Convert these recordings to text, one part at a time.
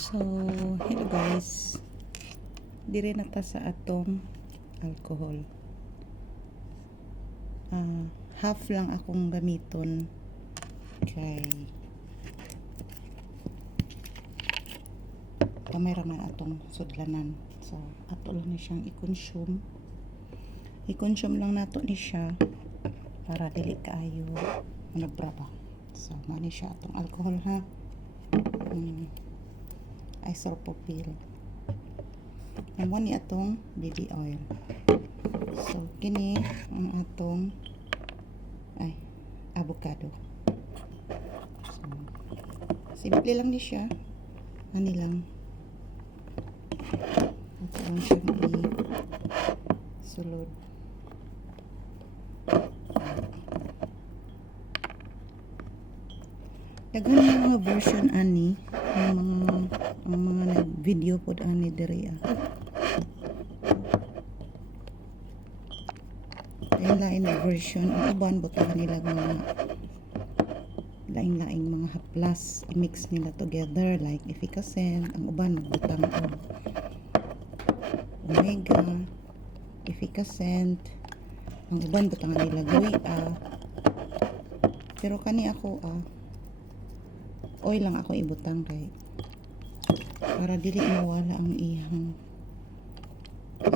So, hello guys. Diri na ta sa atong alcohol. Half lang akong gamiton kay kamera man atong sudlanan. So, ato lang ni siyang i-consume. I-consume lang nato ni siya para dili kaayo manobra ba. So, mani siya atong alcohol ha. Isopropyl. Amo ni atong baby oil. So kini ang atong avocado. So simple lang ni siya. Ani lang. Ito lang siya sulod. Daghan yung mga version ani ang mga nag-video pod ani diri lain na version. Ang uban butang nila mga laing-laing mga haplas, i-mix nila together like efficacent. Ang uban nagbutang og omega, efficacent. Ang uban butang nila guya. Pero kani ako oil lang ako ibutang kay para dili mawala ang ihang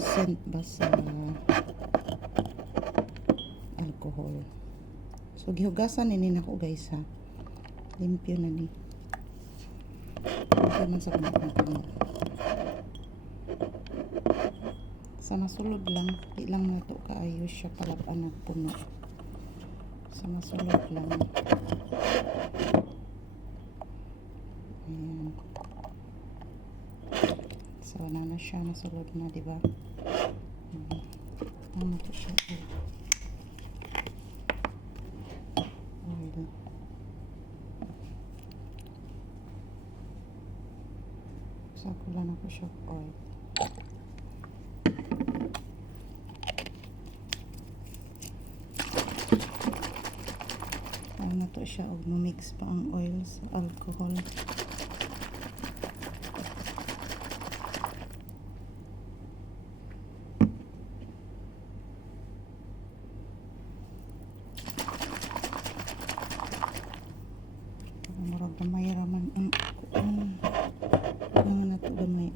scent ba sa alcohol. So gihugasan ni nako guys ha. Limpyo na ni. Ito man sa pangpang. Sa masulod lang, di lang nato kaayo siya palaban ng puno. Sa masulod lang. Ayan. So, na siya, nasulod na, diba? Ano to siya? Oil. So, kulang na ko siya oil. Na to siya og mix pa ang oil sa alcohol. Murag gamay raman ang na to gamay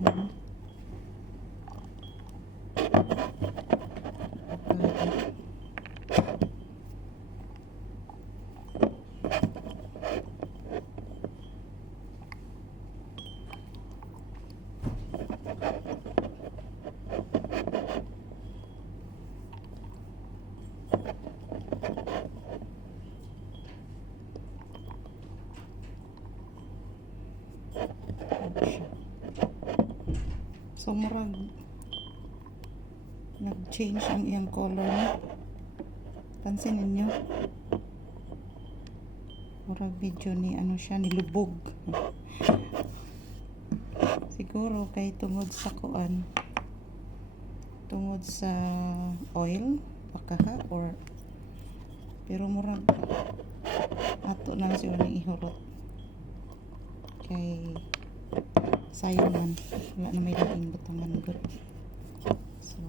so murag nag-change ang iyang color. Pansin ninyo, murag video ni siya nilubog. Siguro kay tungod sa kuan, tungod sa oil pakaha or pero murag ato na siya ni ihurot kay sayang man wala na may laing butangan good. So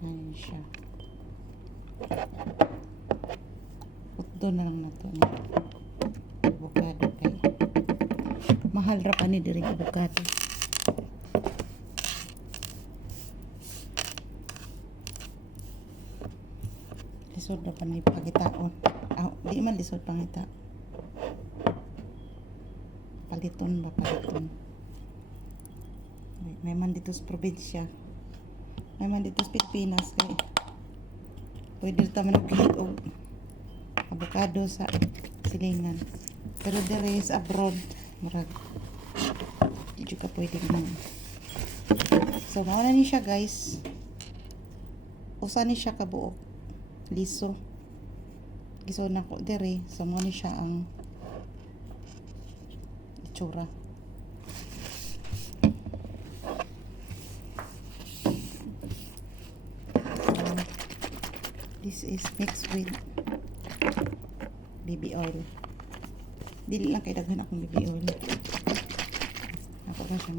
ayan siya, putdo na lang nato ni avocado kay mahal ra pa ni diri avocado. Lisod na pa ni pagitaon. Di man lisod pangita. Paliton ba paliton. May man dito sa probinsya. May man dito sa Pilipinas kay pwede ta man og avocado sa silingan. Pero dere sa abroad murag di ka pwede man. So mao na ni siya guys. Usa ni siya kabuok. Liso. Giso na ko dere. So mao ni siya ang itsura. This is mixed with baby oil. Dili lang kay daghan akong baby oil. Ako ba siya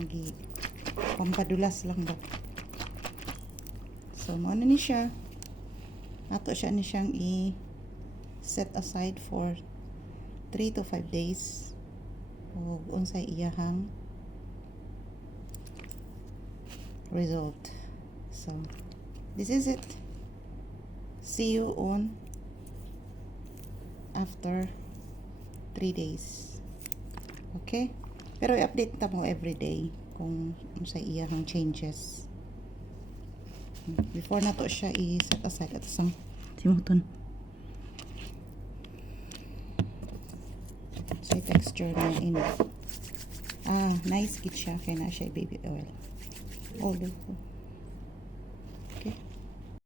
pampadulas lang ba. So, maano ni siya. Ato siya ni siyang set aside for 3 to 5 days. O unsay iyahang result. So, this is it. See you on after 3 days. Okay? Pero i-update ta mo everyday kung unsay iyahang changes. Before na to siya i-set aside at isang simuton. So, texture na in. Nice kit siya. Kaya na siya baby oil. Oh, look.